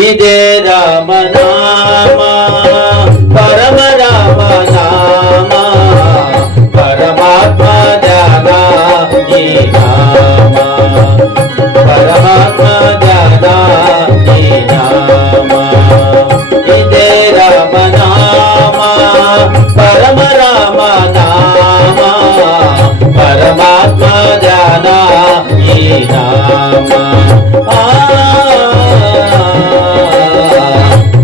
ఇదే రామనామ పరమ రామనామ పరమాత్మ ధ్యాన ఈ నామ పరమాత్మ ధ్యాన ఈ నామ ఇదే రామనామ పరమ రామనామ పరమాత్మ ధ్యాన ఈ నామ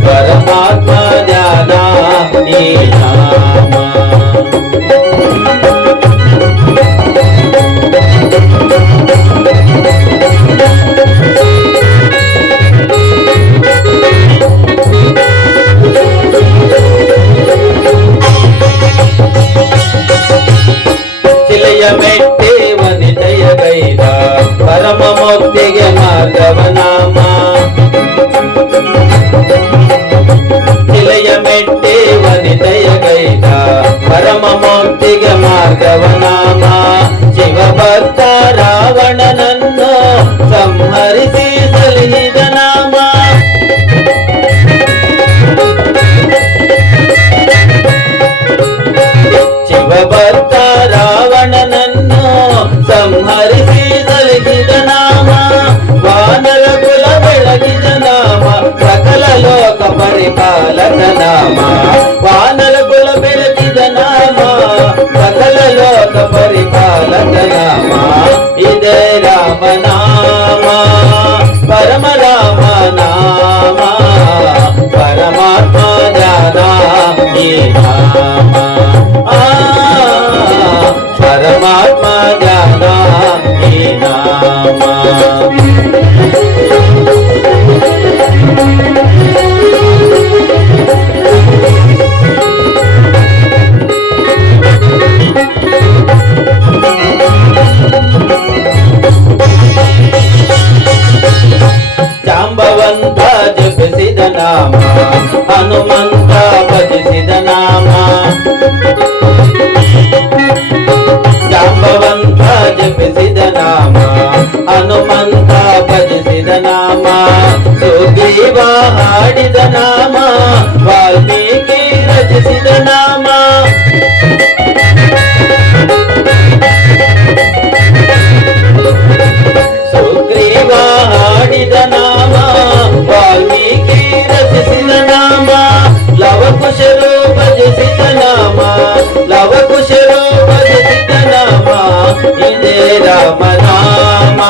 పరమాత్మ ధ్యాన ఈ నామ ಮೆಟ್ಟೆ ವನಿತೆಯಗೈದ ಪರಮ ಮುಕ್ತಿಗೆ ಮಾರ್ಗವನಾಮ ಚಿಲೆಯ ಮೆಟ್ಟೆ ವನಿತೆಯಗೈದ ಪರಮ ಮುಕ್ತಿಗೆ ಮಾರ್ಗವನಾಮ ಶಿವಭಕ್ತ ರಾವಣನನ್ನು ಸಂಹರಿಸಿ ಸಲಹಿದ ನಾಮ ಶಿವಭಕ್ತ ರಾವಣನನ್ನು ಸಂಹರಿಸಿ ಸಲಹಿದ ನಾಮ ವಾನರ ಕುಲ ಬೆಳಗಿದ ನಾಮ ಸಕಲ ಲೋಕ ಪರಿಪಾಲಕ ನಾಮ ವಾನರ ಕುಲ ಬೆಳಗಿದ ನಾಮ ಸಕಲ ಲೋಕ ಪರಿಪಾಲಕ ನಾಮ ಇದೇ ರಾಮನಾಮ ಪರಮ ರಾಮನಾಮ ಪರಮಾತ್ಮ ಧ್ಯಾನ ಈ ನಾಮ పరమాత్మ ధ్యాన ఈ నామ ಜಾಂಬವಂತ ಜಪಿಸಿದ ನಾಮ ಹನುಮಂತ ಭಜಿಸಿದ ನಾಮ ಜಾಂಬವಂತ ಜಪಿಸಿದ ನಾಮ ಹನುಮಂತ ಭಜಿಸಿದ ನಾಮ ಸುಗ್ರೀವ ಹಾಡಿದ ನಾಮ ವಾಲ್ಮೀಕಿ ರಚಿಸಿದ ನಾಮ ಸುಗ್ರೀವ ಹಾಡಿದ ನಾಮ ವಾಲ್ಮೀಕಿ ರಚಿಸಿದ ನಾಮ ಲವಕುಶರು ಭಜಿಸಿದ ನಾಮ ಲವಕುಶರು ಭಜಿಸಿದ ನಾಮ ಇದೇ ರಾಮನಾಮ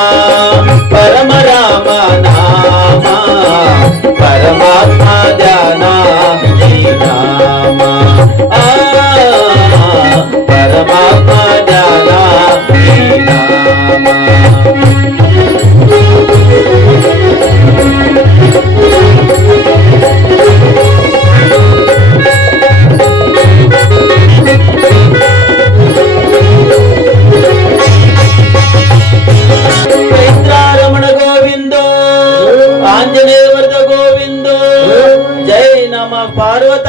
ಪರಮ ರಾಮನಾಮ ಪರಮಾತ್ಮ ಧ್ಯಾನ ಈ ನಾಮ ಪರಮಾತ್ಮ ಧ್ಯಾನ ಈ ನಾಮ ರಮಣ ಗೋವಿಂದೋ ಆಂಜನೇಯ ವರ್ಧ ಗೋವಿಂದೋ ಜೈ ನಮ ಪಾರ್ವತ